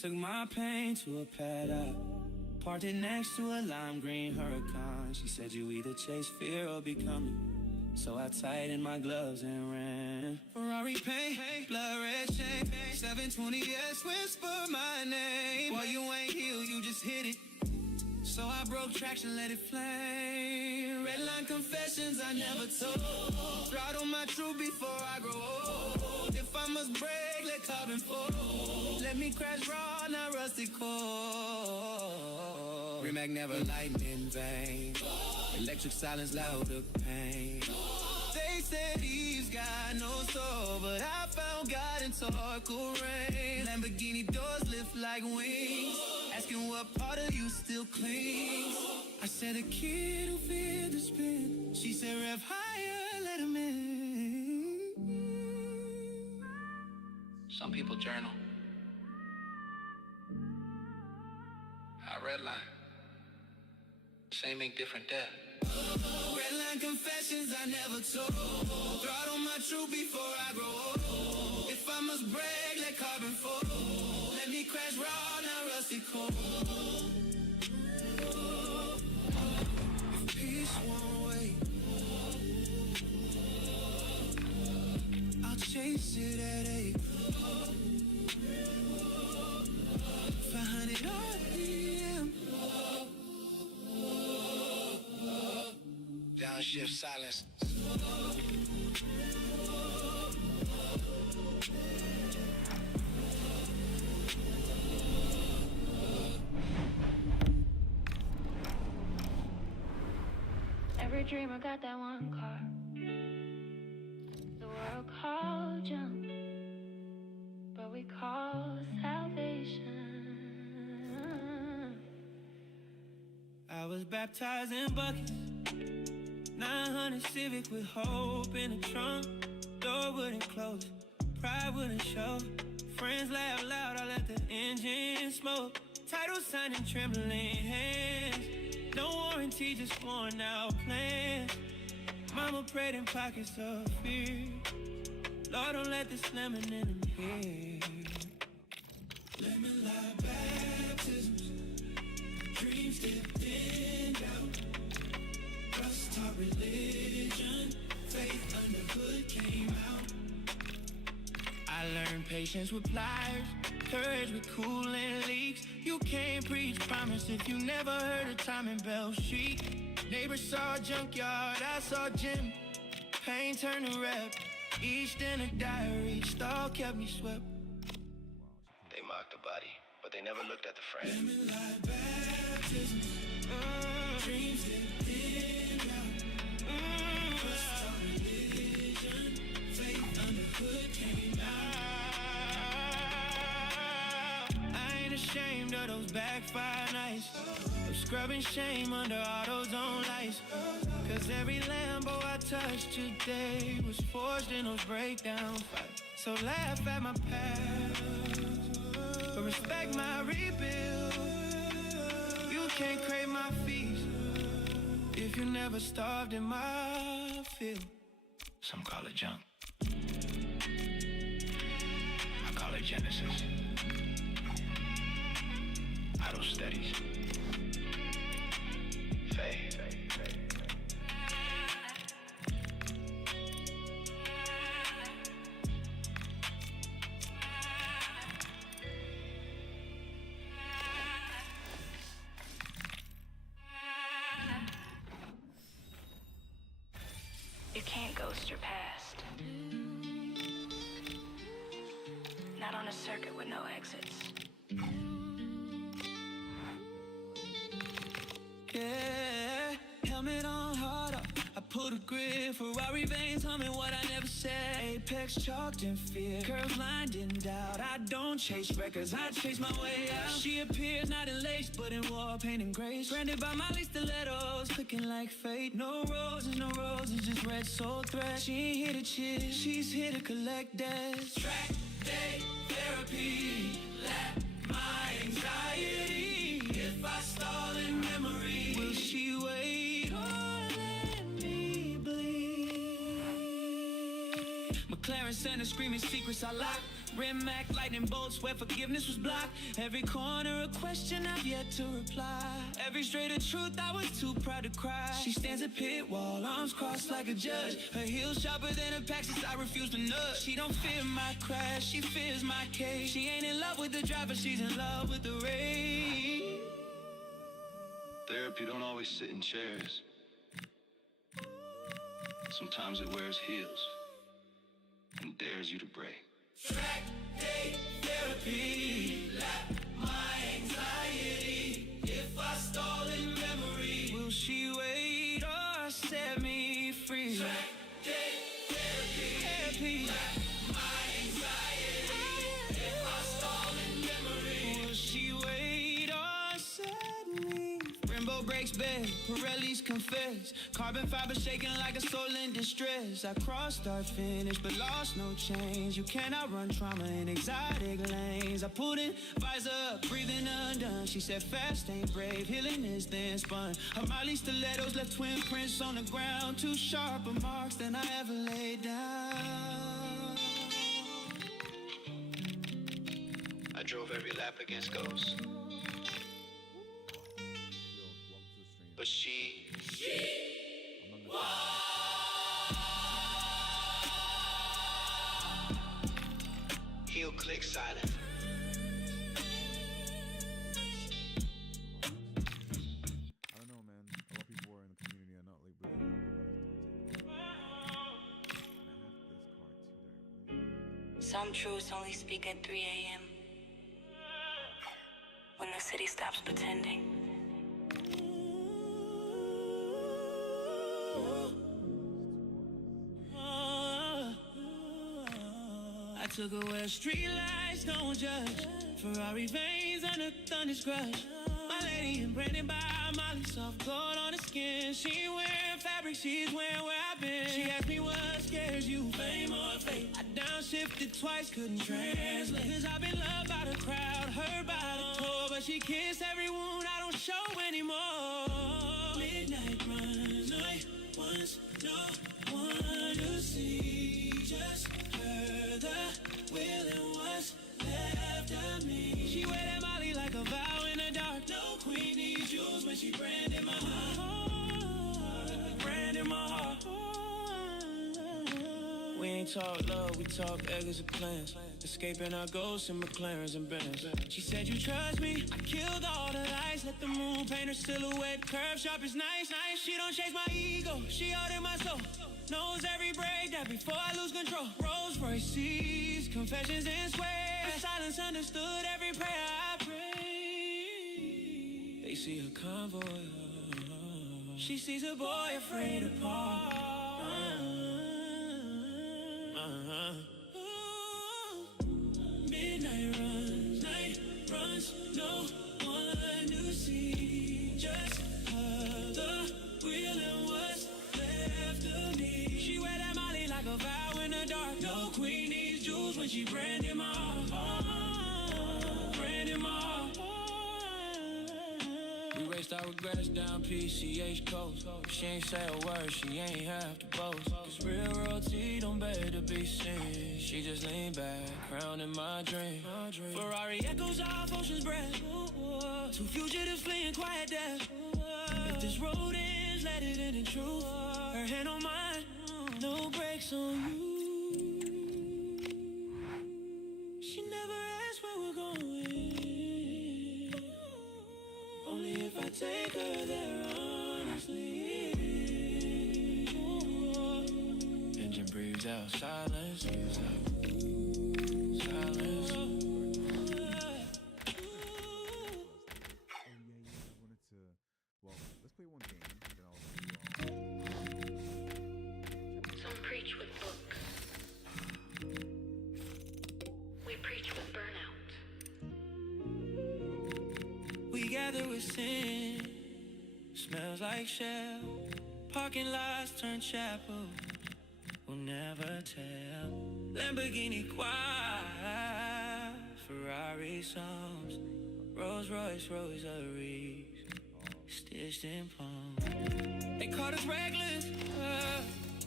took my pain to a paddock, parked it next to a lime green Huracan. She said you either chase fear or become it. So I tightened my gloves and ran. Ferrari paint, blood red chain, 720S whisper my name. While you ain't healed, you just hit it. So I broke traction, let it flame. Red line confessions I never told. Throttle my truth before I grow old. If I must break, let carbon fall. Let me crash raw, not rusty cold. Rimac never lighten in vain. Electric silence, louder pain. They said Eve's got no soul, but I found God in Torque rain. Lamborghini doors lift like wings, asking what part of you still clings. I said a kid who feared the spin. She said rev higher, let him in. Some people journal. I redline. Same ink, different death. Redline confessions I never told. Throttle my truth before I grow old. If I must break, let carbon fall. Let me crash raw, not rusty cold. If peace won't wait, I'll chase it at 8. 500 RPM. Downshift silence. Every dreamer got that one car. The world called junk, but we call salvation. I was baptized in buckets, 900 Civic with hope in the trunk. Door wouldn't close, pride wouldn't show. Friends laugh loud, I let the engine smoke. Title signed in trembling hands. No warranty, just worn out plans. Mama prayed in pockets of fear. Lord, don't let this lemon in him hear. Lemon like baptisms, dreams dipped in doubt. Trust taught religion, faith under hood came out. I learned patience with pliers, courage with cooling leaks. You can't preach promise if you never heard a timing bell shriek. Neighbors saw a junkyard, I saw gym. Pain turned to rap, each in a diary. Stall kept me swept. They mocked the body, but they never looked at the frame. Lemon like baptism, dreams that did out. Trust our religion, faith under hood came out. I ain't ashamed of those backfire nights, of scrubbing shame under all those own lights. Cause every Lambo I touched today was forged in those breakdown fights. So laugh at my past, but respect my rebuild. You can't crave my feast if you never starved in my field. Some call it junk. I call it Genesis. Idle steadies. Faith. You can't ghost your past. Not on a circuit with no exits. Yeah, helmet on, hard up. I pulled a grip, Ferrari veins humming what I never said. Apex chalked in fear, curves lined in doubt. I don't chase records, I chase my way out. She appears not in lace, but in war paint and grace. Branded by my stilettos, clicking like fate. No roses, just red soul thread. She ain't here to chill, she's here to collect debts. Track day therapy, lap my anxiety. If I stall in memory, will she wait or let me bleed? McLaren Center screaming secrets I locked. Rim Mac, lightning bolts where forgiveness was blocked. Every corner a question I've yet to reply. Every straight of truth I was too proud to cry. She stands at pit wall, arms crossed like a judge. Her heels sharper than a Paxos, I refuse to nudge. She don't fear my crash, she fears my cage. She ain't in love with the driver, she's in love with the race. Therapy don't always sit in chairs. Sometimes it wears heels and dares you to break. Track day therapy, lap my anxiety. If I stall in memory, will she wait or set me free? Track day therapy, lap my anxiety. If I stall in memory, will she wait or set me free? Rainbow breaks bed, Pirellis confess. Carbon fiber shaking like a soul in distress. I crossed start finish, but lost no change. You cannot run trauma in exotic lanes. I pulled in, visor up, breathing undone. She said fast ain't brave, healing is then spun. Her Molly stilettos left twin prints on the ground. Two sharper marks than I ever laid down. I drove every lap against ghosts. But she heel click silent. I don't know, man. A lot of people are in the community are not like really Some truths only speak at 3 a.m. when the city stops pretending. I took her where street lights don't judge. Ferrari veins under thunder's crush. My lady and branded by Molly, soft gold on her skin. She ain't wearing fabric, she's wearing where I've been. She asked me what scares you, fame or fate. I downshifted twice, couldn't translate. Cause I've been loved by the crowd, heard by the tour. But she kissed every wound I don't show anymore. Midnight runs, night once, no one to see. Just her, the will and what's left of me. She wear that Molly like a vow in the dark. No queen needs jewels when she branded my heart. Branded my heart. We ain't talk love, we talk Eggers and plans. Escaping our ghosts in McLarens and Benz. She said you trust me, I killed all the lights. Let the moon paint her silhouette, curve sharp as nice. She don't chase my ego, she out in my soul. Knows every break that before I lose control. Rolls Royce seas, confessions in squares. Silence understood every prayer I pray. They see a convoy. She sees a boy afraid to part. Midnight runs, night runs, no one to see. Just her, the wheel and what's left of me. She wear that Molly like a vow in the dark. No queen needs jewels when she branded my heart. Branded my heart. We raced our regrets down PCH coast. She ain't say a word, she ain't have to boast. Cause real royalty don't beg to be seen. She just leaned back, crowned in my dream. Ferrari echoes off ocean's breath. Two fugitives fleeing quiet death. If this road ends, let it end in truth. Her hand on mine, no brakes on you. She never asked where we're going. Only if I take her there honestly. Engine breathes out silence. Silence. Well, let's play one game, then I'll Some preach with books. We preach with burnout. We gather with sin. Smells like shell. Parking lots turn chapel. We'll never tell. Lamborghini choir. Ferrari songs. Rolls Royce rosaries. Stitched in palm. They called us reckless,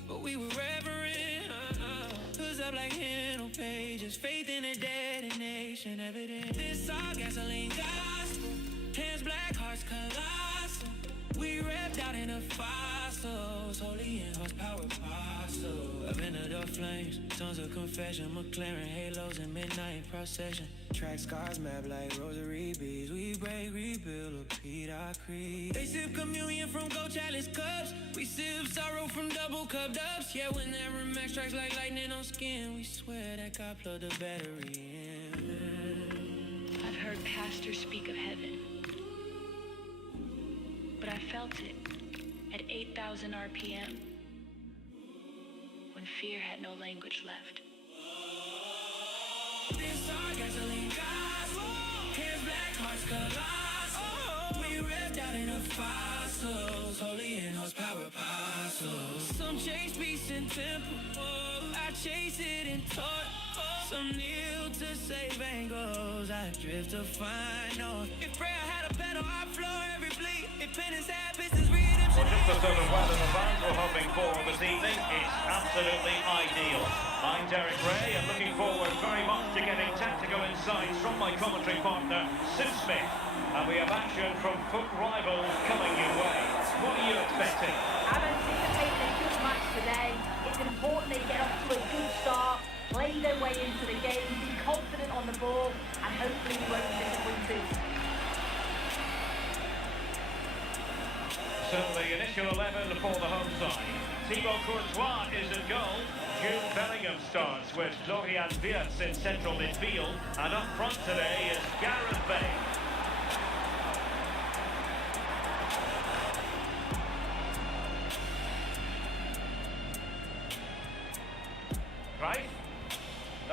but we were reverent. up like Handle pages. Faith in a detonation, evident. This all gasoline gospel. Hands black, hearts colossal. We wrapped out in the fossils. Holy and horsepower apostle. Up in the flames, tons of confession. McLaren halos and midnight procession. Track scars map like rosary beads. We break, rebuild, repeat our creed. They sip communion from gold chalice cups. We sip sorrow from double cupped ups. Yeah, when that Remax strikes like lightning on skin, we swear that God plugged the battery in. I've heard pastors speak of heaven, but I felt it at 8,000 RPM when fear had no language left. This our gasoline gospel. Hands black, hearts colossal. We wrapped out in the fossils. Holy and horsepower apostles. Some chase peace and temple. I chase it and taught. Some kneel to save angles. I drift to find north. If prayer had a pedal, I'd floor every bleed. If penance had business, redemption. Well, just the sort of weather the fans were hoping for this evening. It's absolutely ideal. I'm Derek Ray and looking forward very much to getting tactical insights from my commentary partner, Sid Smith. And we have action from FUT rivals coming your way. What are you expecting? I'm anticipating a good match today. It's important they get off to a good start, play their way into the game, be confident on the ball, and hopefully we won't disappoint too. So the initial 11 for the home side. Thibaut Courtois is in goal. Jude Bellingham starts with Florian Wirtz in central midfield. And up front today is Gareth Bale. Right.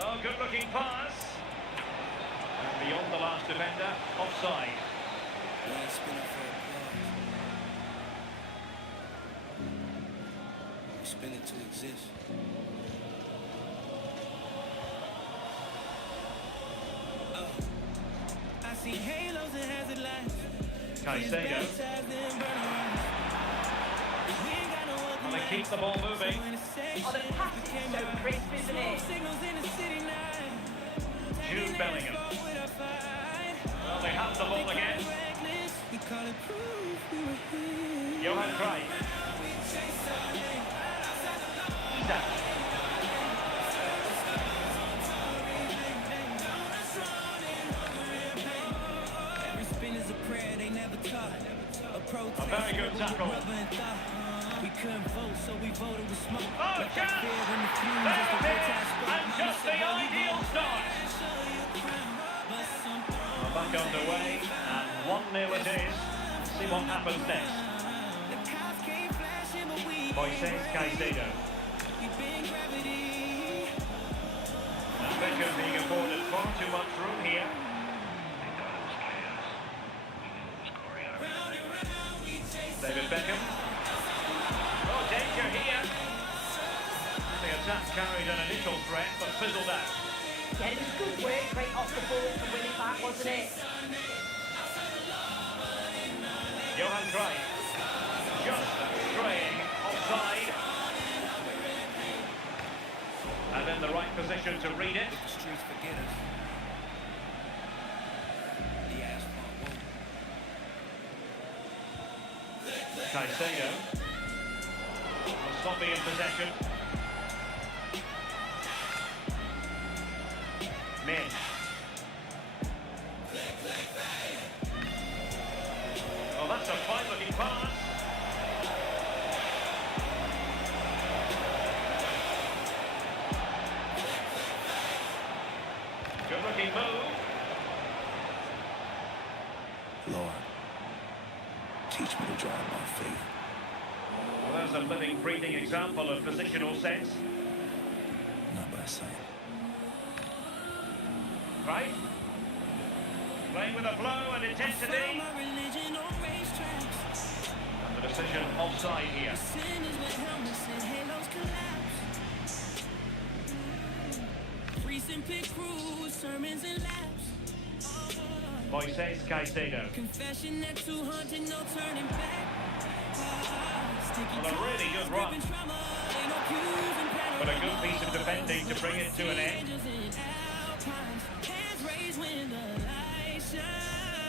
Oh, good-looking pass. And beyond the last defender, offside. Spin it to exist. I see halos and hazard lights. Caicedo. And they keep the ball moving. Oh, the pass is so crisp, isn't it? Jude Bellingham. Well, they have the ball again. Johan Cruyff. Every spin is a prayer they never taught. A protest. A very good tackle. We couldn't vote, so we voted with smoke. Oh, chance! There it is! And just the ideal start. We're back underway, and 1-0 it is. See what happens next. Moises Caicedo. And Beckham being afforded far too much room here. David Beckham. Oh, danger here. The attack carried an initial threat, but fizzled out. Yeah, it was good work right off the ball to win it back, wasn't it? Johan Cruyff. Just straying offside. And in the right position to read it. The streets forget us. The asphalt won't. Caicedo. Will not be in possession. Min. Well, that's a fine-looking pass. Good-looking move. Lord, teach me to drive my faith. Well, there's a living, breathing example of positional sense. Not by sight. Right? Playing with a flow and intensity. My religion on racetracks. And the decision offside here. Sinners with helmets and halos collapse. Priests and pit crews, sermons and laps. Moises Caicedo. Confession at 200, no turning back. Sticky Well, a really good run. trauma, ain't no cues and But a good piece of defending to bring it to an end.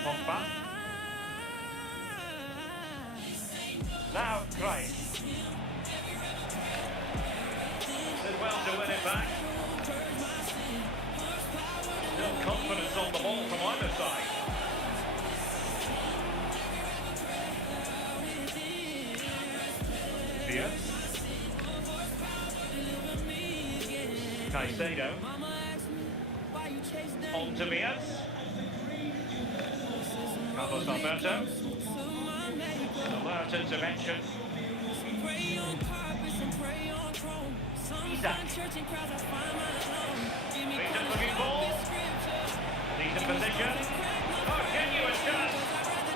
Pogba. Now Christ. Did well to win it back. Still confidence on the ball from either side. Diaz. Caicedo. On to Diaz. Carlos Alberto. Alert intervention. Isak. Decent looking ball. Decent position. Oh, genuine chance.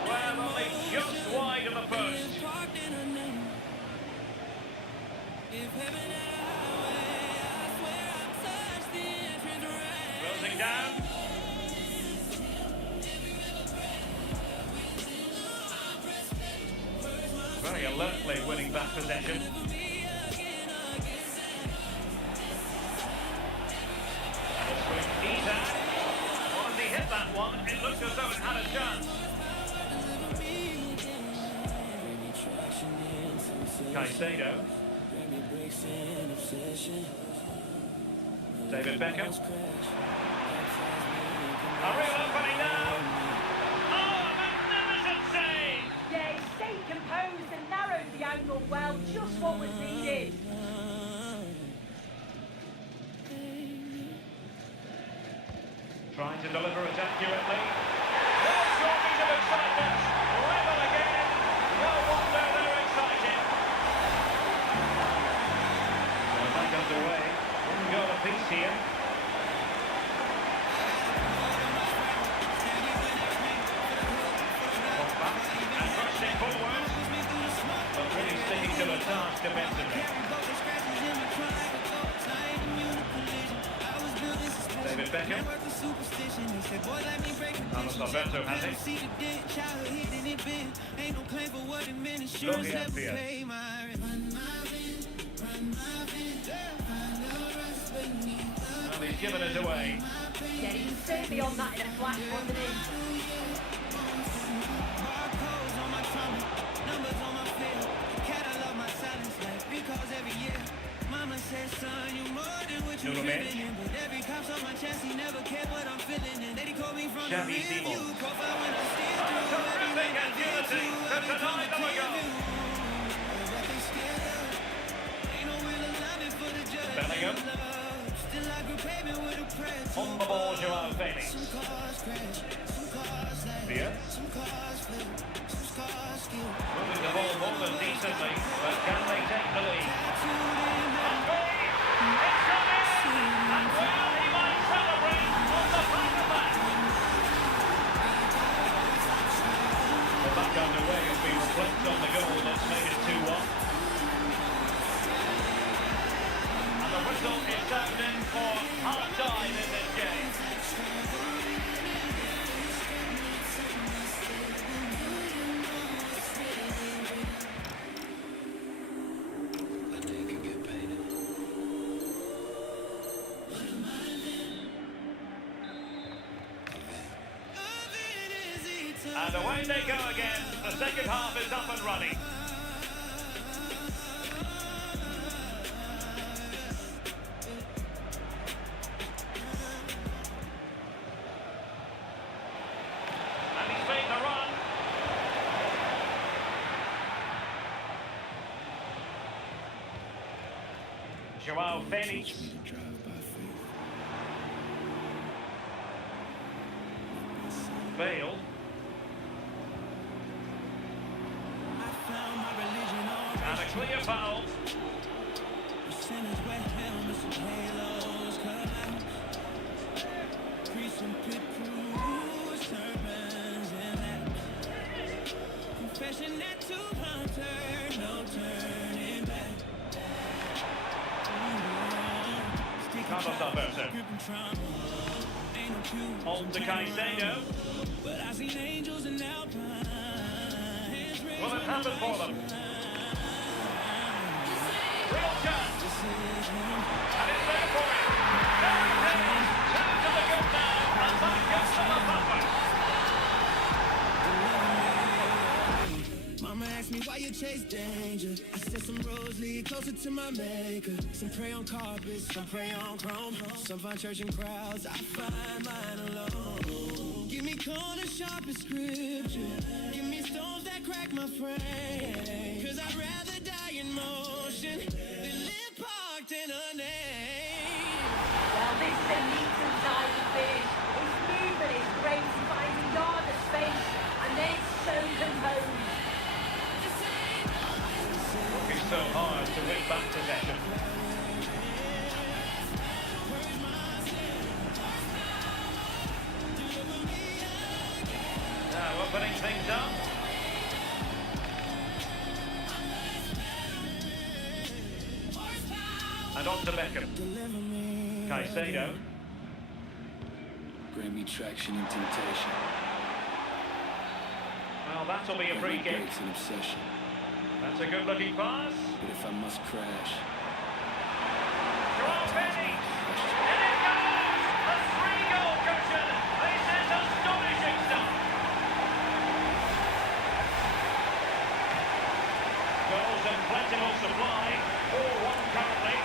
Well, only just wide of the post. Closing down. Very alertly winning back possession. Isak. Once he hit that one, it looked as though it had a chance. Caicedo. David Beckham. A real opening now. Oh, a magnificent save! Yeah, he stayed composed and narrowed the angle well, just what was needed. Trying to deliver it accurately. More talking of excitement. Level again. No wonder they're excited. Well, back underway. One goal apiece here. Pogba. And thrusting forward. But really sticking to the task defensively. David Beckham. Carlos Alberto has it. Looking at Diaz. Well, he's given it away. Yeah, he can stay beyond that in a flash, wasn't he? Nuno Mendes. Xavi Simons. Terrific agility to deny them a goal. Bellingham. On the ball, Joao Felix. Diaz. Moving the ball more than decently, but can they take the lead? It's coming! And well, he might celebrate on the back of that. We're back underway as we reflect on the goal that's made it 2-1. And the whistle is sounding for half-time in this game. And away they go again. The second half is up and running. And he's made the run. Joao Felix. Bale. And a clear foul. Carlos Alberto. On to Caicedo. Will it happen for them? Real chance. And it's there for him. There it is. Two to the good now. And that gives them a buffer. Mama asked me why you chase danger. I said some roads lead closer to my maker. Some pray on carpets, some pray on chrome. Some find church in crowds, I find mine alone. Give me corners sharp as scripture. Give me stones that crack my frame. Cause I'd rather die in motion than live parked in a name. Well, this is a neat and tidy finish. His movement is great, he finds a yard of space, and then it's so composed. Working so hard to win back possession. Now opening things up. And on to Beckham. Caicedo. Grant me traction and temptation. Well, that'll be a free kick. Breaks an obsession. That's a good-looking pass. But if I must crash, Joao Penny. And it goes! A 3-goal cushion. This is astonishing stuff. Goals in plentiful supply. 4-1 currently.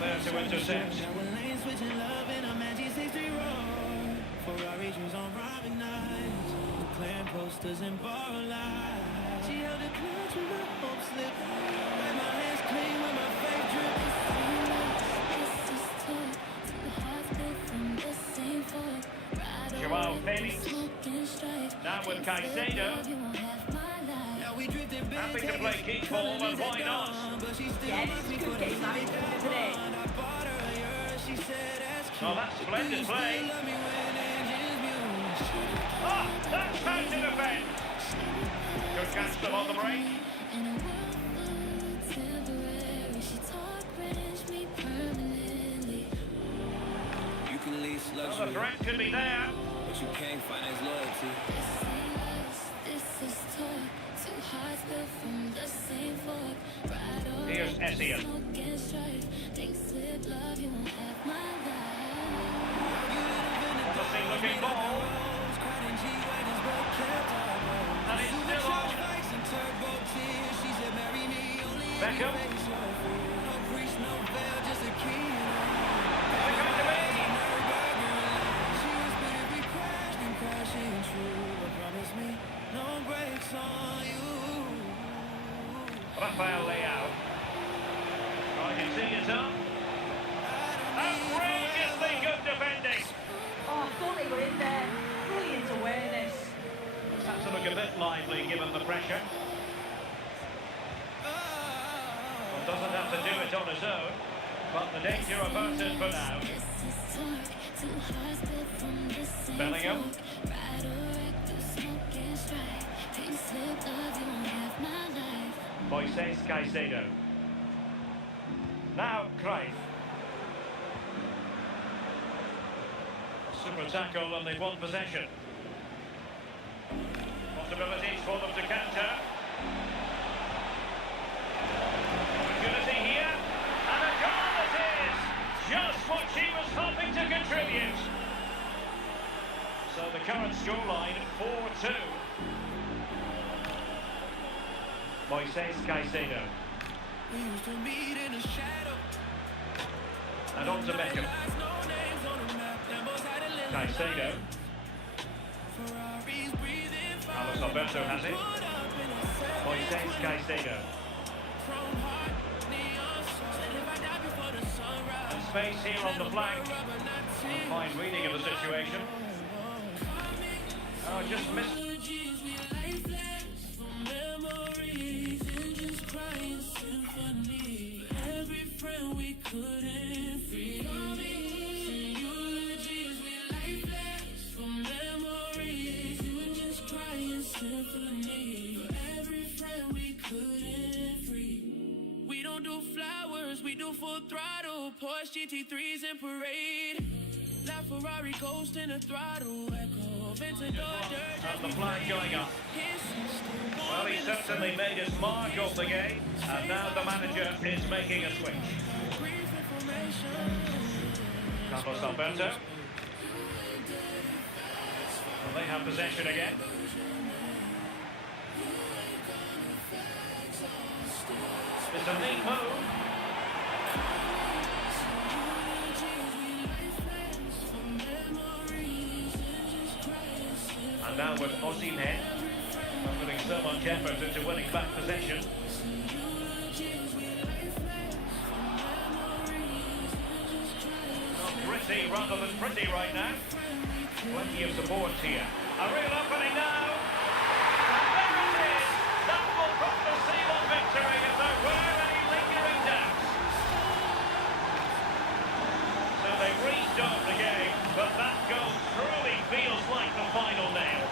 There to intercept. Switching love in a Magic 60 road. Ferrari dreams on robbing nights. Declaring posters and borrow lies. She held a clutch with my hope slip. Wipe my hands clean with my faith drip. Joao Penny. Now with Caicedo. Now we drifted back. Happy to play keep ball, and why not? Yeah, it's a good game management, isn't it? Oh, that's splendid play. Ah, that's how to defend. Good catch them on the break. You can lease Well, luxury, the threat could be there. but you can't finance loyalty. Here's Essien. Promising looking ball. And it's still on. Beckham. They're going to be. Rafael Leao. Trying to tee it up. Outrageously good defending. Oh, I thought they were in there. Brilliant awareness. It's had to look a bit lively given the pressure. Well, doesn't have to do it on his own, but the danger averted for now. Bellingham. Moises Caicedo. Now Cruyff. Super tackle and they've won possession. Possibilities for them to counter. Opportunity here. And a goal it is! Just what she was hoping to contribute. So the current scoreline 4-2. Moises Caicedo. And on to Beckham. Caicedo. Carlos Alberto has it. Moises Caicedo. And space here on the flank. Fine reading of the situation. Oh, just missed. We don't do flowers, we we do full throttle. Porsche GT3s in parade. La Ferrari Ghost in the throttle. Echo, Vincent dirt. And the flag going up. Well, he certainly made his mark of the game, and now the manager is making a switch. Carlos Alberto. Well, they have possession again. It's a neat move. And now with Osimhen, putting so much effort into winning back possession. Not pretty rather than pretty right now. Plenty of support here. A real opening now. And there it is. That will put the seal on victory if there were any lingering doubts. So they restart the game, but that goal truly feels like the final nail.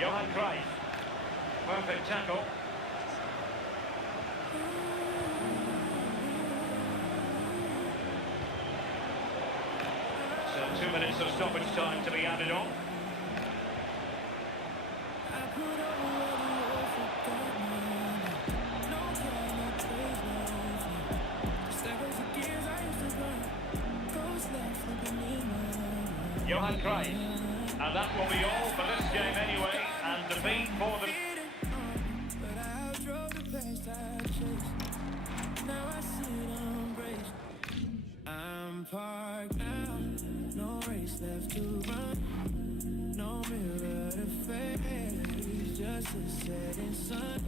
Johan Cruyff. Perfect tackle. So 2 minutes of stoppage time to be added on. Johan Cruyff. And that will be all for this game anyway, and defeat for the... But I drove the past I chased. Now I sit embraced. I'm parked now, no race left to run. No mirror to face, just a setting sun.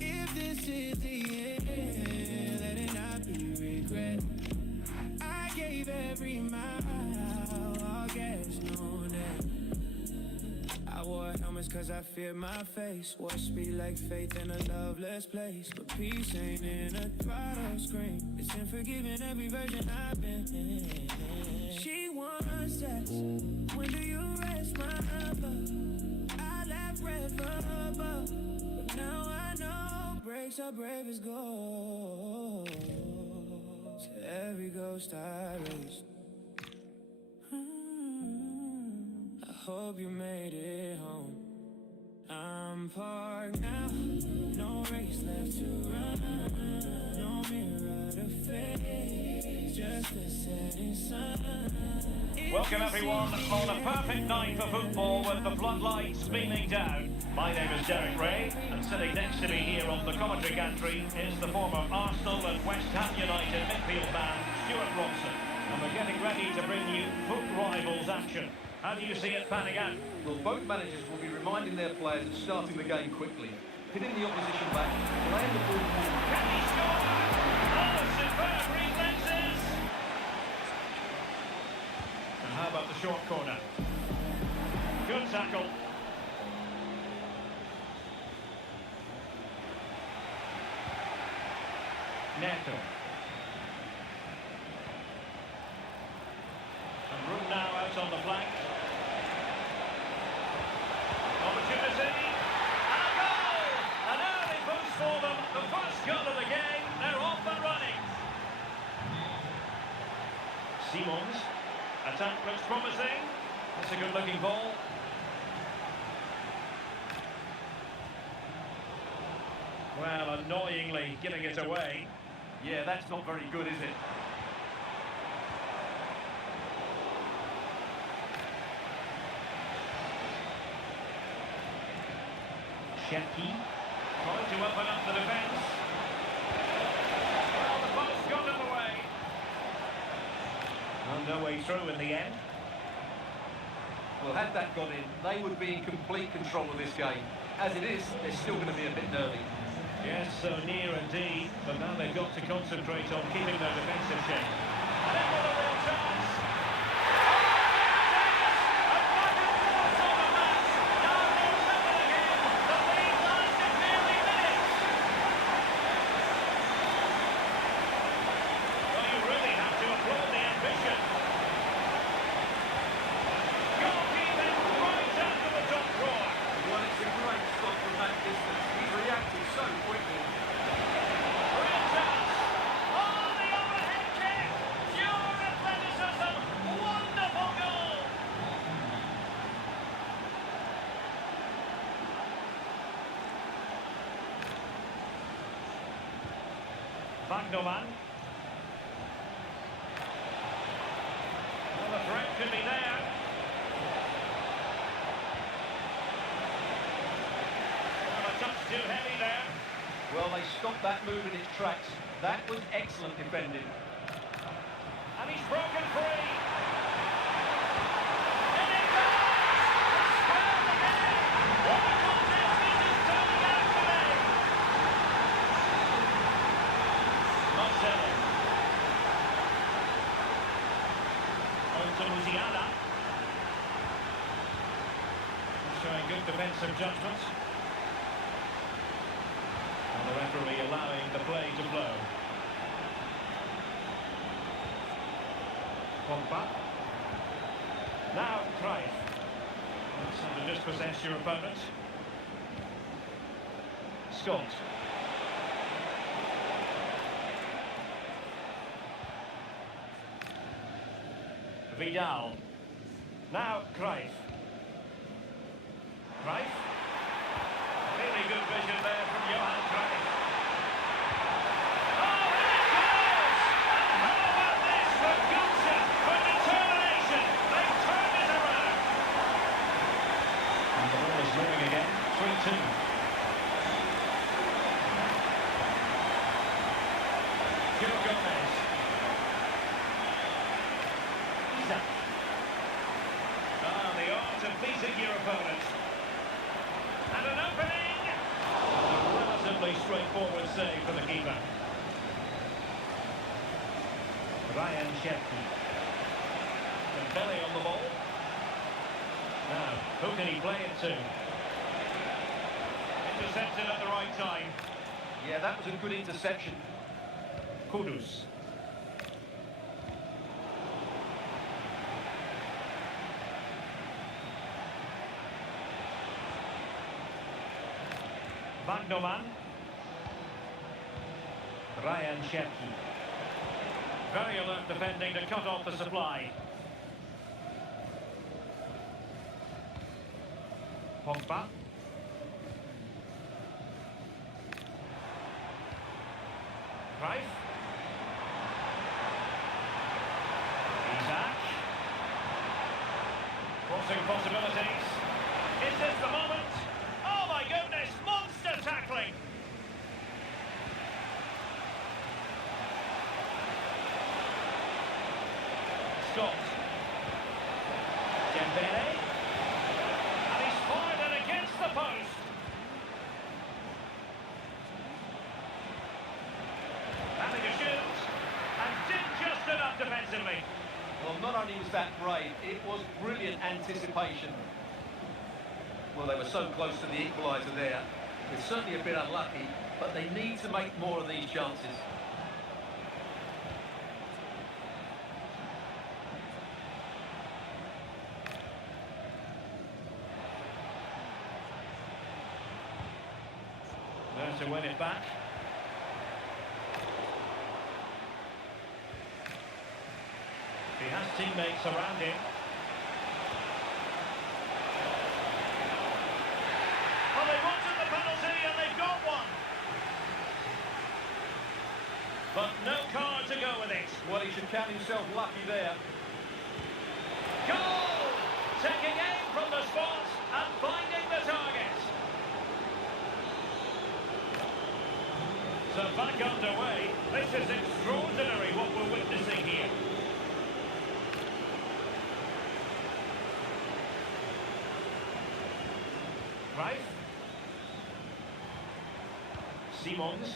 If this is the end, let it not be regret. I gave every mile, all gas, no net. I wore helmets cause I feared my face. Wore speed like faith in a loveless place. But peace ain't in a throttle screen. It's in forgiving every version I've been in. She wants sex. When do you rest my love? I left red for above. But now I know breaks are brave as gold. To every ghost I raised. I hope you made it home. I'm parked now, no race left to run. No mirror to face, just a setting sun. Welcome everyone on a perfect night for football with the floodlights beaming down. My name is Derek Ray, and sitting next to me here on the commentary gantry is the former Arsenal and West Ham United midfield man, Stuart Robson. And we're getting ready to bring you foot rivals action. How do you see it panning out? Well, both managers will be reminding their players of starting the game quickly, hitting the opposition back, playing the ball forward. Can he score? Oh, superb reflexes! And how about the short corner? Good tackle. Neto. And room now out on the flank. Opportunity. And a goal! An early boost for them. The first goal of the game. They're off and running. Simons. Attack looks promising. That's a good looking ball. Well, annoyingly giving it away. Yeah, that's not very good, is it? Shepki trying to open up the defence. Well, the post got in the way. Well, no way through in the end. Well, had that gone in, they would be in complete control of this game. As it is, they're still going to be a bit nervy. Yes, so near indeed, but now they've got to concentrate on keeping their defensive shape. And then with a real chance. Wagnerman. Well, the threat could be there. Well, a touch too heavy there. Well, they stopped that move in its tracks. That was excellent defending. And he's broken free. And it goes! Square again! What a contest this is turning out today! Marcelo. On to Musiala. Showing good defensive judgment. And the referee allowing the play to flow. Pogba. Now Cruyff. That's how to dispossess your opponent. Scott. Vidal. Now Cruyff. Cruyff. Really good vision there from Johan Cruyff. Oh, and it goes! And how about this for gumption, for determination? They've turned it around. And the ball is moving again. 3-2. Joe Gomez. Isaac. Ah, the art of beating your opponent. And an opening! A relatively straightforward save for the keeper. Ryan Shefty. Dembele on the ball. Now, who can he play it to? Intercepted at the right time. Yeah, that was a good interception. Kudus. Wagnerman. Ryan Shefty. Very alert defending to cut off the supply. Pogba. Cruyff. Isaac. Crossing possibilities. Is this the moment? Oh my goodness, monster tackling! Scott. Dembele. And he's fired it against the post. Having a shoot. And did just enough defensively. Well, not only was that brave, it was brilliant anticipation. Well, they were so close to the equaliser there. It's certainly a bit unlucky, but they need to make more of these chances. There to win it back. He has teammates around him. Well, they wanted the penalty and they've got one. But no card to go with it. Well, he should count himself lucky there. Goal! Taking aim from the spot and finding the target. So back underway. This is extraordinary what we're witnessing here. Cruyff. Simons.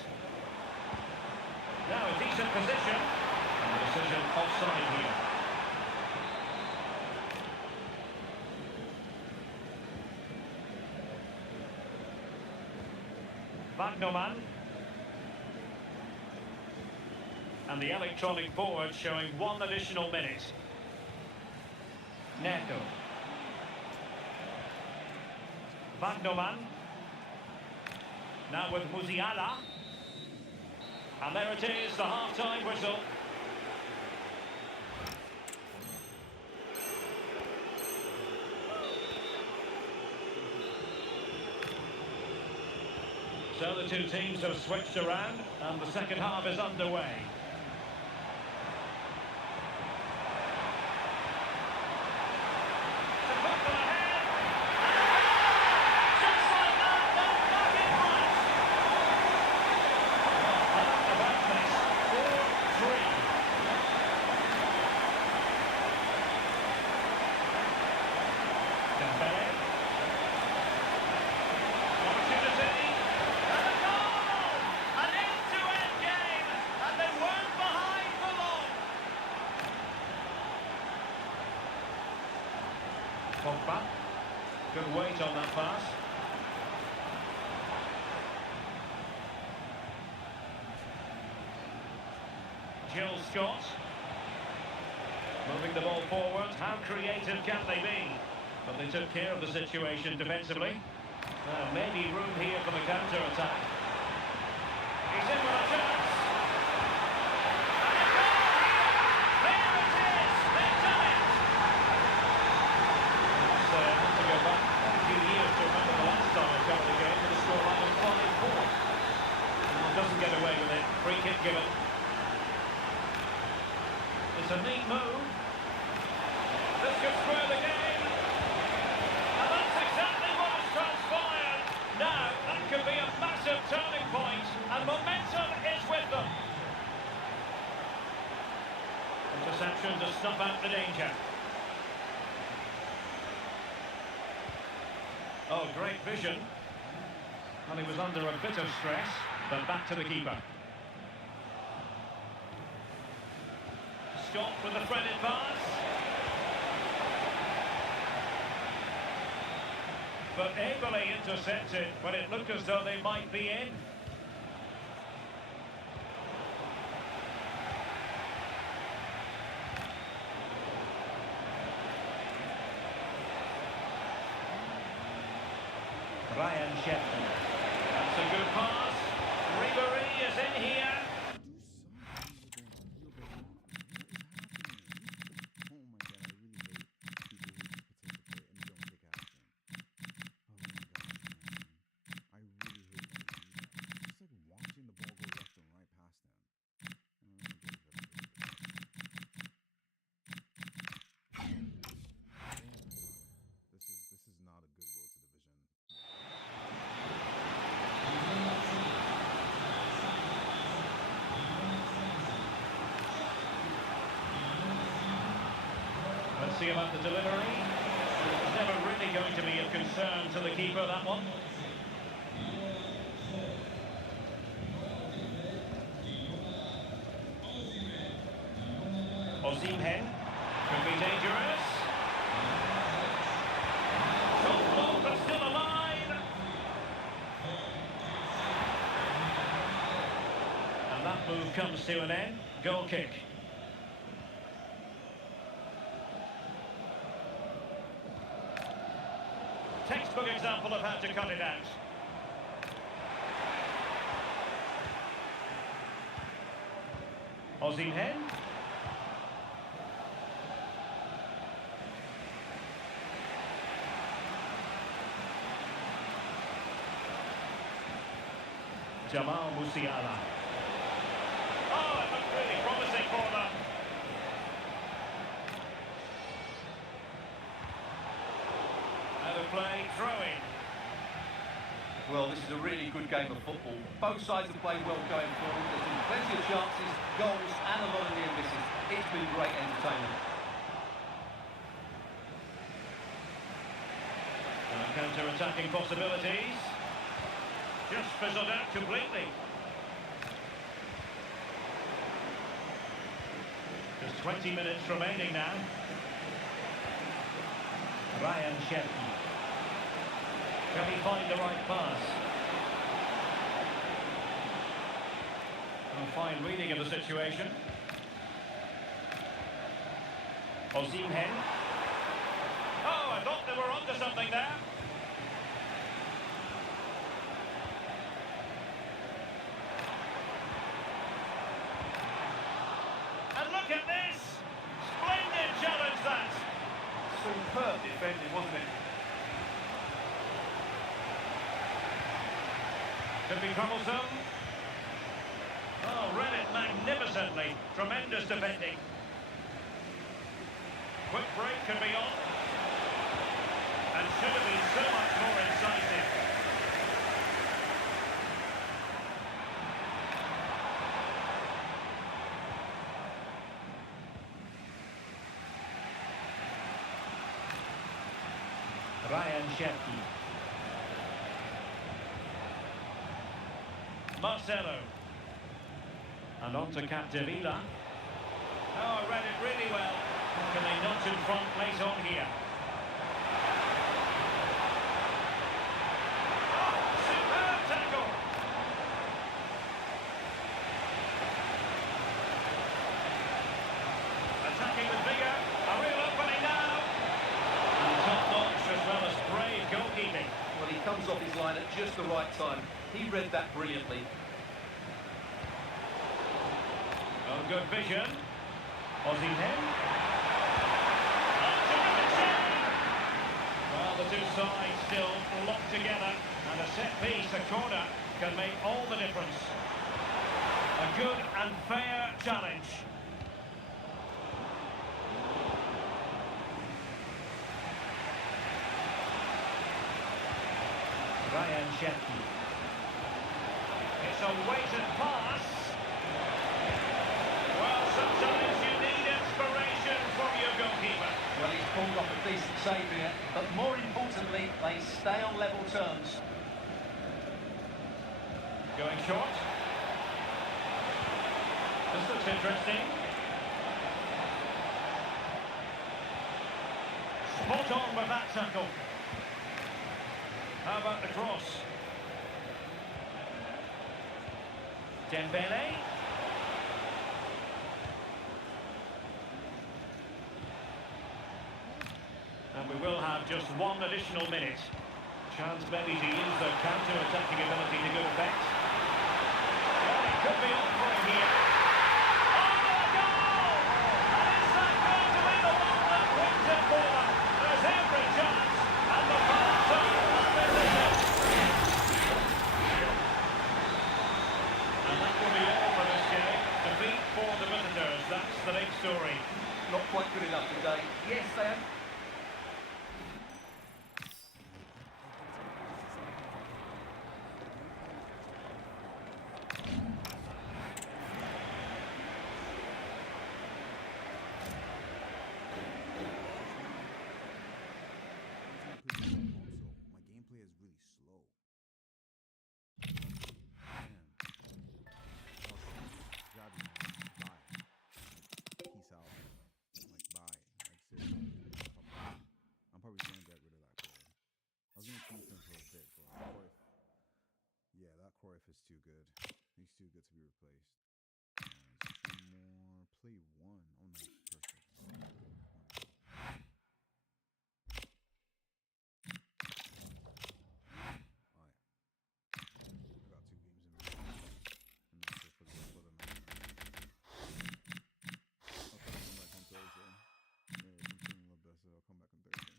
Now a decent position. And the decision offside here. Wagnerman. And the electronic board showing one additional minute. Neto. Wagnerman. Now with Musiala. And there it is, the half-time whistle. So the two teams have switched around and the second half is underway. To put them ahead. Just like that, they're back in front. About this, 4-3. Dembele. Opportunity. And a goal! An end-to-end game, and they weren't behind for long. Pogba. Good weight on that pass. Jill Scott. Moving the ball forward. How creative can they be? But they took care of the situation defensively. Maybe room here for the counter-attack. He's in with a chance. And a goal here! There it is! They've done it! It's not to go back a few years to remember the last time they covered the game with a scoreline of 5-4. Well, doesn't get away with it. Free kick given. It's a neat move. This could square the game. And that's exactly what has transpired. Now, that could be a massive turning point, and momentum is with them. Interception to snuff out the danger. Oh, great vision. And he was under a bit of stress, but back to the keeper. Scott with the threaded pass. But ably intercepted when it looked as though they might be in. Ryan Sheffield. That's a good pass. Ribery is in here. Let's see about the delivery. It was never really going to be of concern to the keeper, that one. Osimhen could be dangerous. Top ball, but still alive. And that move comes to an end. Goal kick. Textbook example of how to cut it out. Osimhen. Jamal Musiala. Oh, it looked really promising for them. Out of play, throw-in. Well, this is a really good game of football. Both sides have played well going forward. There's been plenty of chances, goals, and a lot of near misses. It's been great entertainment. Counter-attacking possibilities. Just fizzled out completely. Just 20 minutes remaining now. Ryan Sheffield. Can he find the right pass? A fine reading of the situation. Osimhen. Oh, I thought they were onto something there. And look at this! Splendid challenge, that! Superb defending, wasn't it? Could be troublesome. Oh, read it magnificently. Tremendous defending. Quick break could be on. And should have been so much more incisive. Ryan Cherki. Marcelo. And on to Capdevila. Oh, read it really well. Can they notch in front late on here? Oh, superb tackle! Attacking with vigour. A real opening now. And top notch as well as brave goalkeeping. Well, he comes off his line at just the right time. He read that brilliantly. Oh, good vision. Osimhen. Well, the two sides still locked together, and a set piece, a corner, can make all the difference. A good and fair challenge. Ryan Cherki. It's a weighted pass. Well, sometimes you need inspiration from your goalkeeper. Well, he's pulled off a decent save here, but more importantly, they stay on level terms. Going short. This looks interesting. Spot on with that tackle. How about the cross? Dembele. And we will have just one additional minute. Chance maybe to use the counter-attacking ability to good effect. Well, it could be on for him here. Oh, the goal! And is that going to be the one that wins it for them? There's every chance, and the fans are unbelievable. And that will be all for this game. Defeat for the visitors, that's the big story. Not quite good enough today. Yes, they are. Cruyff is too good. He's too good to be replaced. Just one more. Play one. Oh, no. Perfect. Alright. I got 2 games in a row. And that's it for the night. I'll come back on Thursday. Yeah, I'm feeling a little better, so I'll come back on Thursday.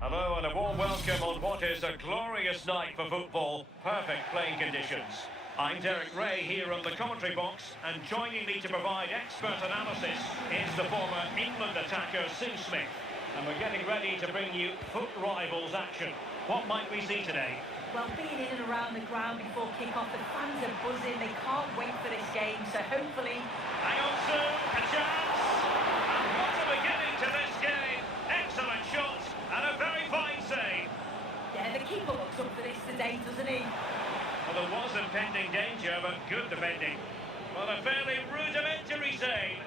Hello and a warm welcome on what is a glorious night for football. Perfect playing conditions. I'm Derek Ray here on the commentary box, and joining me to provide expert analysis is the former England attacker Sim Smith. And we're getting ready to bring you foot rivals action. What might we see today? Well, being in and around the ground before kick-off, the fans are buzzing. They can't wait for this game, so hopefully... Hang on soon, a chance! And what a beginning to this game! Excellent shot and a very fine save. Yeah, the keeper looks up for this today, doesn't he? Well, there was impending danger, but good defending. Well, a fairly rudimentary save.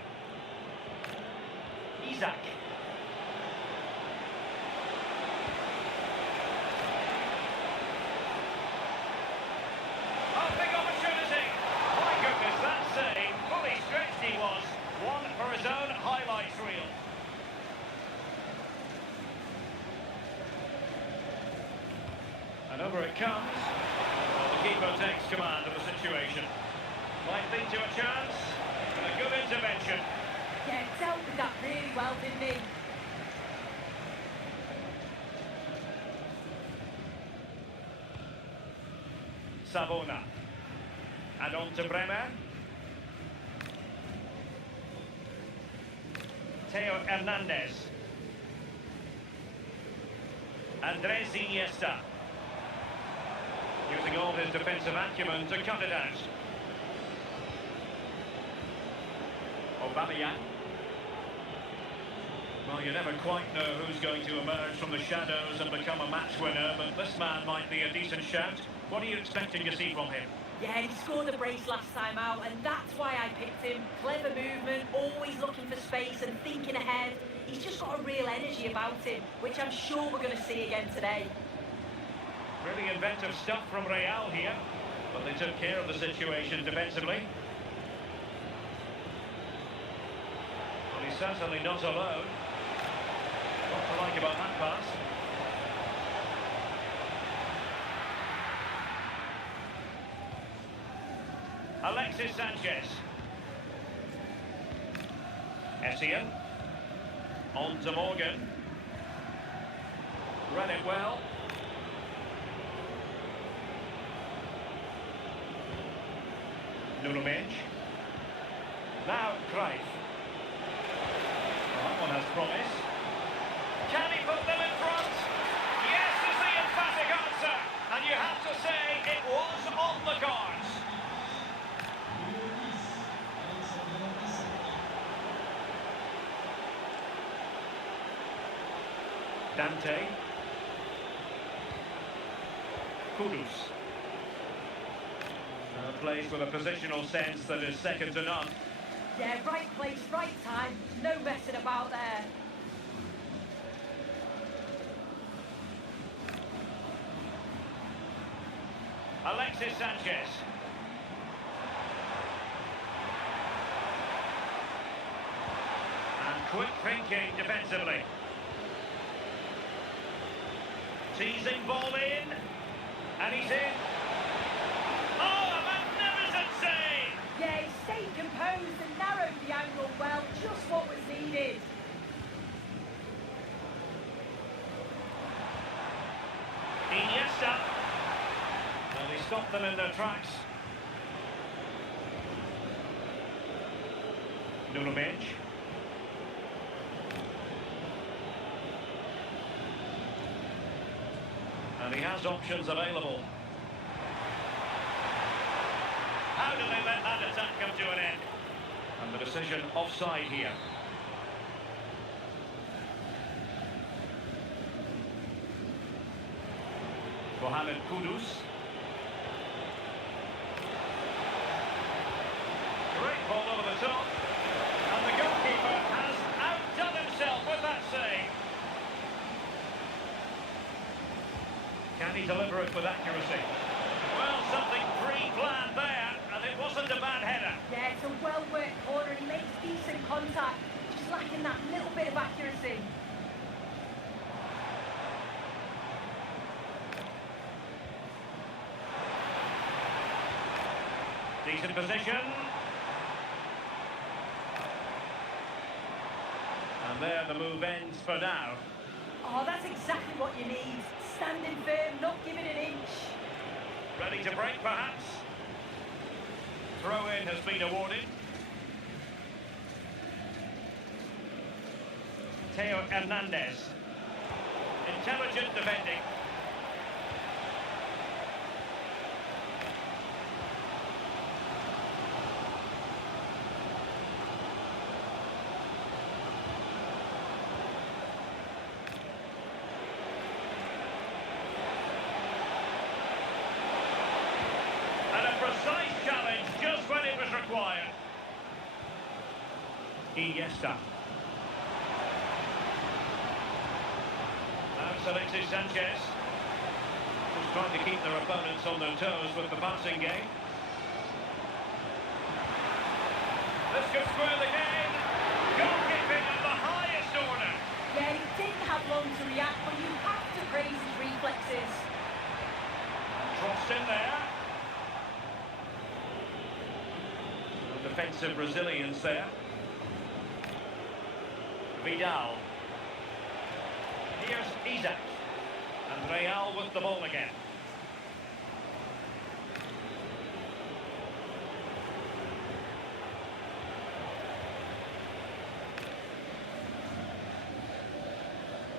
Isak. Oh, big opportunity. Quite his own highlights reel. And over it comes. Well, the keeper takes command of the situation. Might lead to a chance. And a good intervention. Yeah, dealt with that really well, didn't he? Savona. And on to Bremer. Theo Hernandez. Andres Iniesta. Using all his defensive acumen to cut it out. Aubameyang. Well, you never quite know who's going to emerge from the shadows and become a match winner, but this man might be a decent shout. What are you expecting to see from him? Yeah, he scored a brace last time out, and that's why I picked him. Clever movement, always looking for space and thinking ahead. He's just got a real energy about him, which I'm sure we're going to see again today. Really inventive stuff from Real here, but they took care of the situation defensively. Well, he's certainly not alone. What to like about that pass? Alexis Sanchez. Essien. On to Morgan. Read it well. Nuno Mendes. Now Cruyff. Well, that one has promise. Can he put them in front? Yes is the emphatic answer. And you have to say it was on the cards. Dante. Kudus. Plays with a positional sense that is second to none. Yeah, right place, right time. No messing about there. Alexis Sanchez. And quick thinking defensively. Teasing ball in. And he's in. Oh, a magnificent save! Yeah, he stayed composed and narrowed the angle well. Just what was needed. Iniesta. Well, he stopped them in their tracks. Nuno Mendes. And he has options available. How do they let that attack come to an end? And the decision offside here. Mohamed Kudus. Great ball over the top. And the goalkeeper has outdone himself with that save. Can he deliver it with accuracy? Well, something pre-planned there, and it wasn't a bad header. Yeah, it's a well-worked corner and he makes decent contact. Just lacking that little bit of accuracy. Decent position. And there the move ends for now. Oh, that's exactly what you need. Standing firm, not giving an inch. Ready to break, perhaps? Throw-in has been awarded. Theo Hernandez. Intelligent defending. And a precise challenge just when it was required. Iniesta. Now it's Alexis Sanchez, who's trying to keep their opponents on their toes with the passing game. This could square the game. Goalkeeping of the highest order. Yeah, he didn't have long to react, but you have to praise his reflexes. Crossed in there. Some defensive resilience there. Vidal. Here's Isak. And Real with the ball again.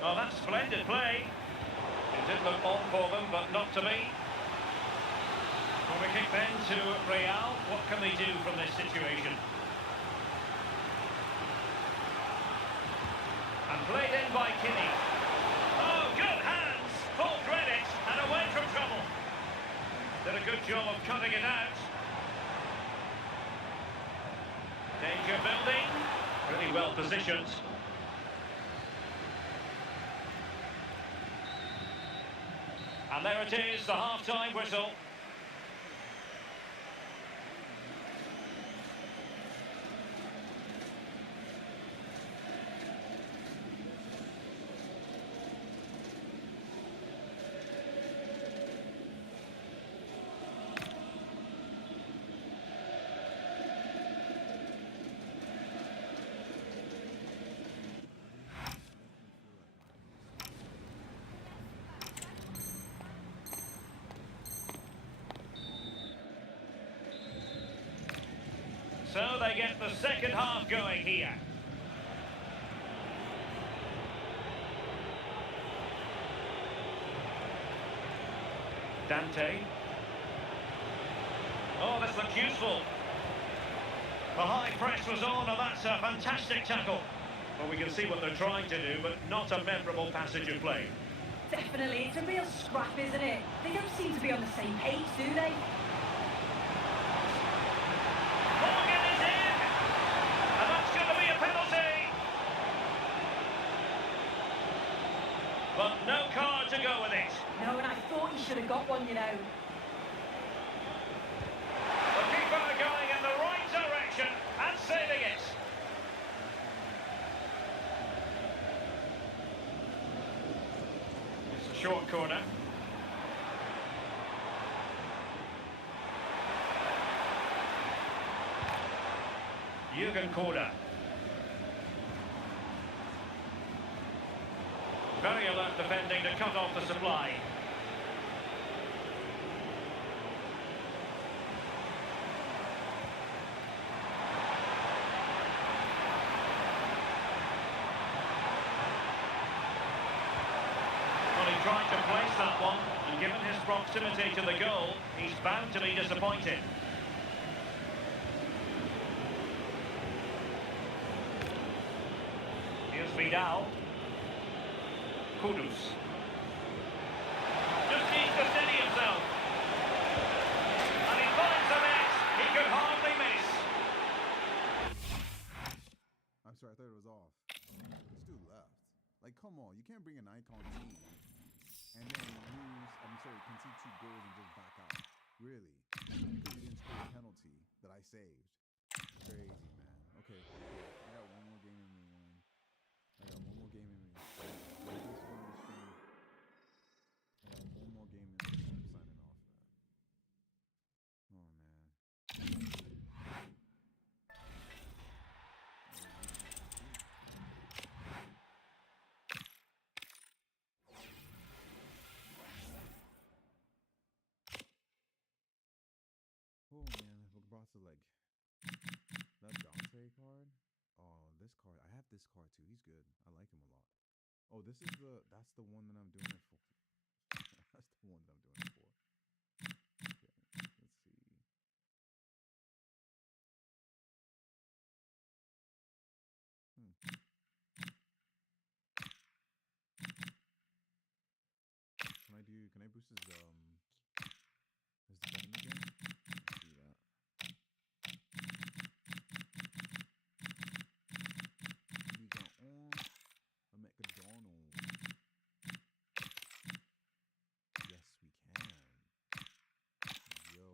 Oh, that's splendid play. It did look on for them, but not to be. Corner kick then to Real. What can they do from this situation? And played in by Kinney. Oh, good hands! Full credit, and away from trouble. Did a good job of cutting it out. Danger building. Really well positioned. And there it is, the half-time whistle. So they get the second half going here. Dante. Oh, this looks useful. The high press was on, and that's a fantastic tackle. Well, we can see what they're trying to do, but not a memorable passage of play. Definitely, it's a real scrap, isn't it? They don't seem to be on the same page, do they? Morgan is in! And that's going to be a penalty! But no card to go with it. No, and I thought he should have got one, you know. The keeper going in the right direction and saving it. It's a short corner. Jürgen Korda. Very alert defending to cut off the supply. Well, he tried to place that one, and given his proximity to the goal, he's bound to be disappointed. Here's Vidal. Kudus. Just needs to steady himself. And he finds the net. He could hardly miss. I'm sorry, I thought it was off. This dude left. Like, come on, you can't bring an icon team and then lose, concede 2 goals and just back out. Really? Because you didn't score a penalty that I saved. Crazy, man. Okay, cool. I got one more game in me, man. I got one more game in me. I got one more game in me. I'm signing off, man. Oh, man. Oh man, look, brought to like that Dante card. Oh, this card. I have this card too. He's good. I like him a lot. Oh, that's the one that I'm doing it for. That's the one that I'm doing it for. Okay, let's see. Can I boost his defending again? Let's see that. We got on a McDonald. Yes, we can. Yo.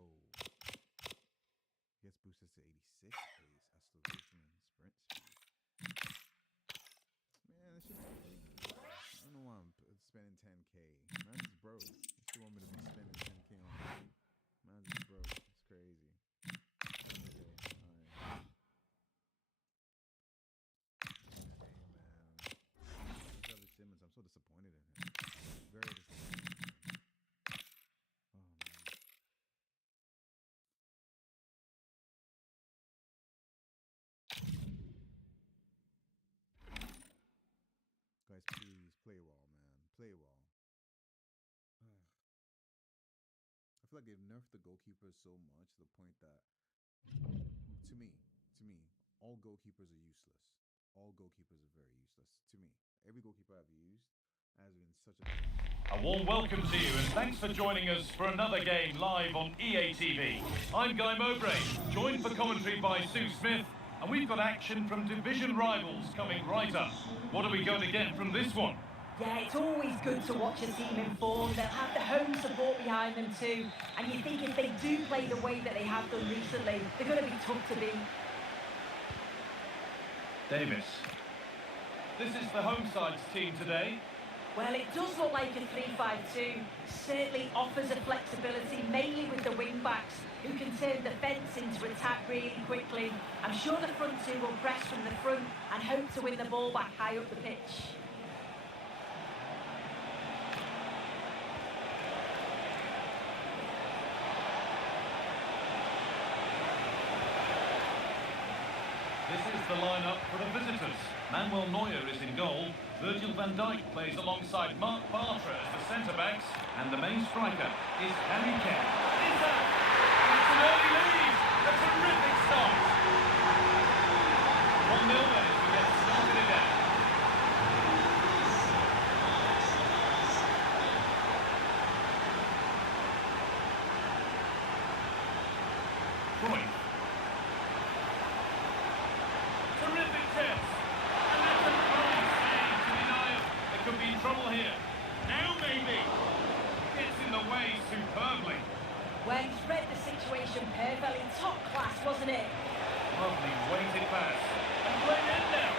Gets boosted to 86 pace, acceleration, and sprint speed. play well, man. Play well. I feel like they've nerfed the goalkeepers so much to the point that, to me, all goalkeepers are useless. All goalkeepers are very useless to me. Every goalkeeper I've used has been such a... A warm welcome to you and thanks for joining us for another game live on EA TV. I'm Guy Mowbray, joined for commentary by Sue Smith, and we've got action from division rivals coming right up. What are we going to get from this one? Yeah, it's always good to watch a team in form. They'll have the home support behind them too. And you think if they do play the way that they have done recently, they're going to be tough to beat. Davis. This is the home side's team today. Well, it does look like a 3-5-2. Certainly offers a flexibility, mainly with the wing-backs, who can turn defence into attack really quickly. I'm sure the front two will press from the front and hope to win the ball back high up the pitch. This is the lineup for the visitors. Manuel Neuer is in goal. Virgil van Dijk plays alongside Mark Bartra as the centre-backs. And the main striker is Harry Kane. Is that? It's an early lead! A terrific start! 1-0 then as we get started again. Cruyff. Terrific test. And that's a fine save to deny it. There could be trouble here. Now maybe. Gets in the way superbly. Well, he's read the situation perfectly. Top class, wasn't it? Lovely weighted pass. And played in now.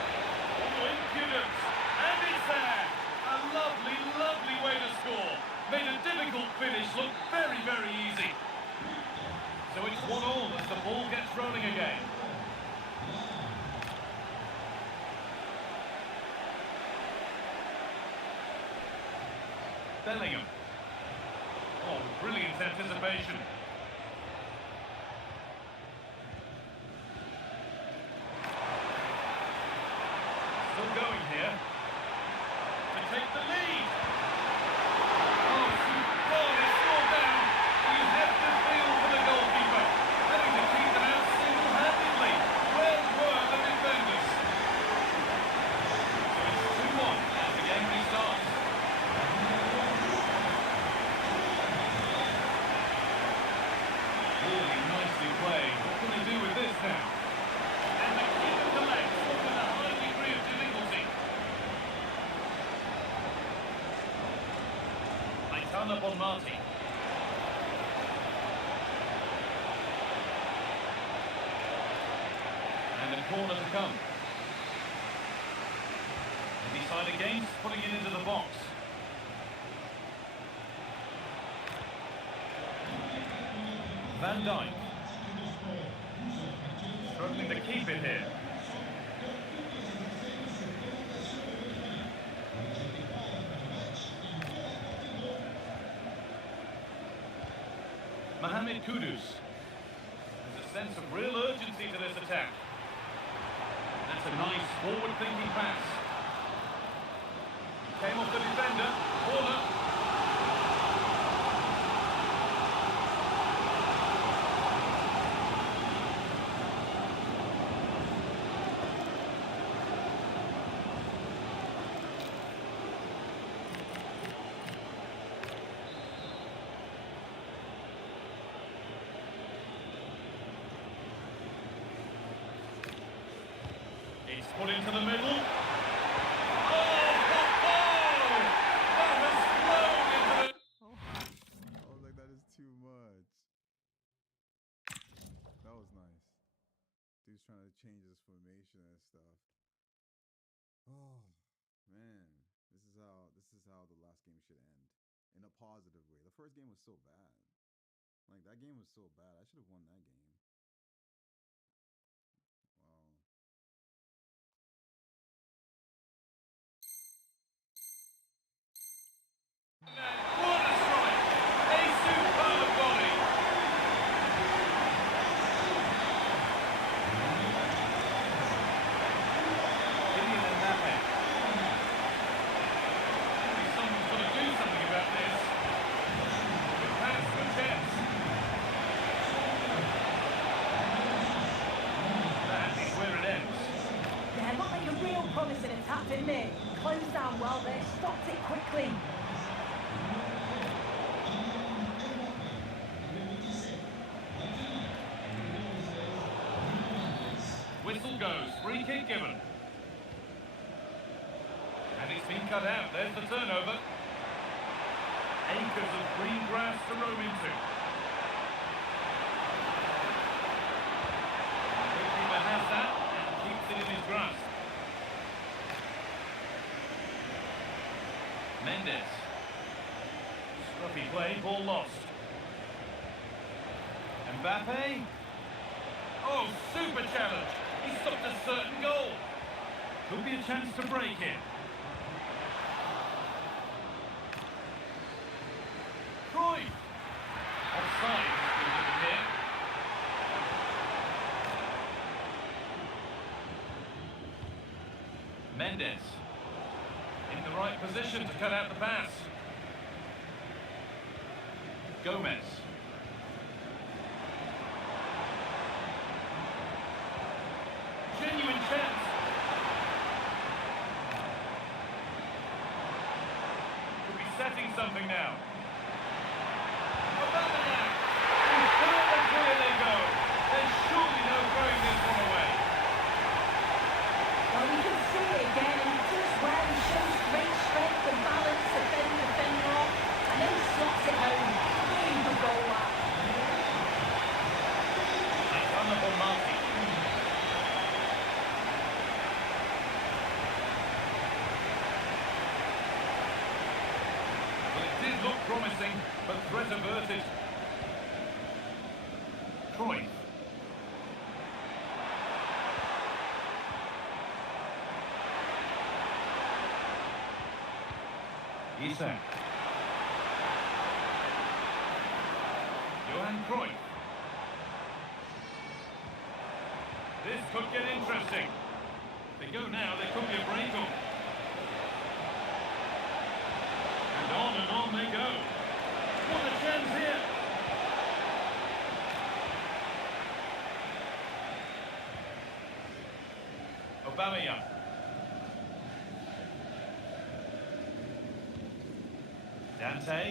Oh, impudence. And it's there. A lovely, lovely way to score. Made a difficult finish look very, very easy. So it's 1-1 as the ball gets rolling again. Bellingham. Oh, brilliant anticipation. Still going here. To take the lead. Oh, superb. It's scored down. You have to feel for the goalkeeper. Having to keep them out single-handedly. Where were the defenders? So it's 2-1 as the game restarts. Really nicely played. What can they do with this now? And the keeper collects with a high degree of difficulty. They turn up on Marty. And a corner to come. They decide against putting it into the box. Van Dijk. Struggling to keep it here. Mohamed Kudus. There's a sense of real urgency to this attack. That's a nice forward-thinking pass. Came off the defender. Corner. It's put into the middle. Oh, that has flown into the... I was like, that is too much. That was nice. Dude's trying to change his formation and stuff. Oh man, this is how the last game should end. In a positive way. The first game was so bad. Like, that game was so bad. I should have won that game. Wow. What a strike! A superb volley! Kylian Mbappe. well there, stopped it quickly. Whistle goes, free kick given. And it's been cut out, there's the turnover. Acres of green grass to roam into. The goalkeeper has that and keeps it in his grasp. Mendes. Scruffy play, ball lost. Mbappe. Oh, super challenge. He stopped a certain goal. Could be a chance to break it. Cruyff. Offside has been given here. Mendes. In the right position to cut out the pass. Gomez. Genuine chance. Could be setting something now. Aubameyang. And further clear they go. There's surely no throwing this one away. Well, we can see it again, and it's just where he shows great strength and balance to fend the defender off, and then he slots it home. Really good goal, that. Alexander Bonmati. Well, it did look promising, but threat averted. Cruyff. Isak. Johan Cruyff. This could get interesting. If they go now, there could be a break-up. And on they go. What a chance here. Aubameyang. Dante.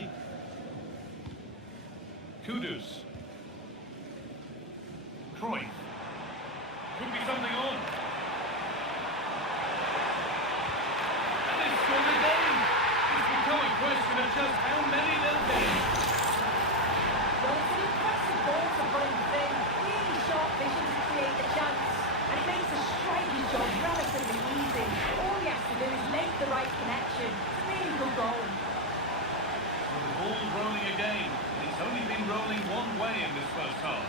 Kudus. Cruyff. Could be something on. And they scored again. It's become a question of just how many they'll get. Well, it's an impressive ball to put in the thing. Really sharp vision to create the chance. And it makes a striking job relatively easy. All he has to do is make the right connection. It's a really good goal. Well, the ball's rolling again. It's only been rolling one way in this first half.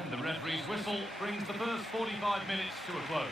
And the referee's whistle brings the first 45 minutes to a close.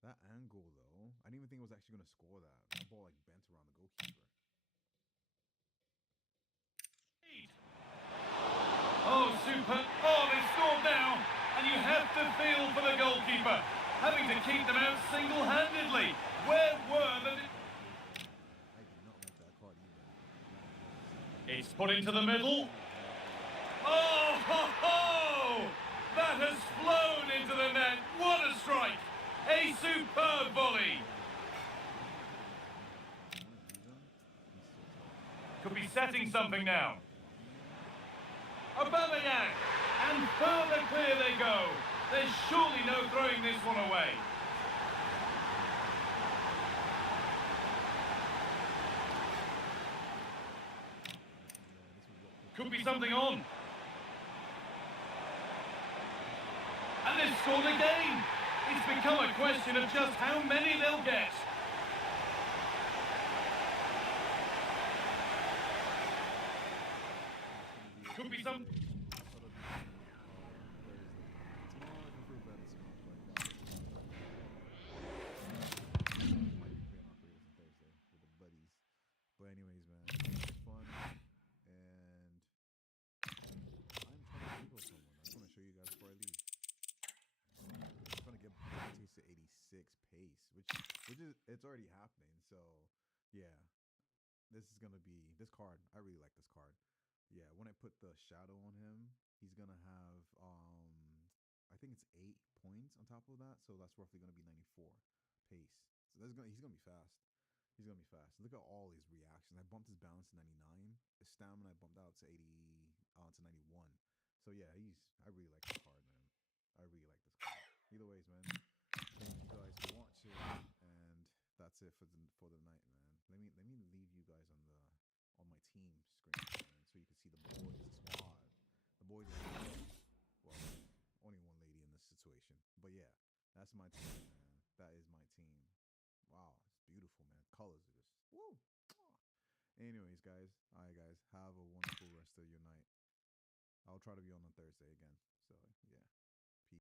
That angle, though, I didn't even think it was actually going to score that. That ball, like, bent around the goalkeeper. Oh, super. Oh, they've scored now. And you have to feel for the goalkeeper. Having to keep them out single-handedly. Where were the... I did not like that card either. It's put into the middle. Oh, ho, ho! That has flown into the net. What a strike! A superb volley. Could be setting something now. Aubameyang. And further clear they go. There's surely no throwing this one away. Could be something on. And they've scored again. It's become a question of just how many they'll get. Could be some... But anyways, man, it's fun, and I'm trying to Eagle someone. I just want to show you guys before I leave. I'm trying to get Taste to 86 pace, which is it's already happening. So yeah, this is gonna be this card. I really like this card. Yeah, when I put the shadow on him, he's gonna have I think it's 8 points on top of that. So that's roughly gonna be 94 pace. So he's gonna be fast. He's gonna be fast. Look at all his reactions. I bumped his balance to 99. His stamina I bumped out to 80 to 91. So yeah, I really like this card, man. I really like this card. Either ways, man. Thank you guys for watching, and that's it for the night, man. Let me leave you guys on my team screen, man, so you can see the boys squad. The boys are well, only one lady in this situation, but yeah, that's my team, man. That is my team. Wow, it's beautiful, man. Colors are just woo. Anyways, guys, all right, guys, have a wonderful rest of your night. I'll try to be on Thursday again. So yeah.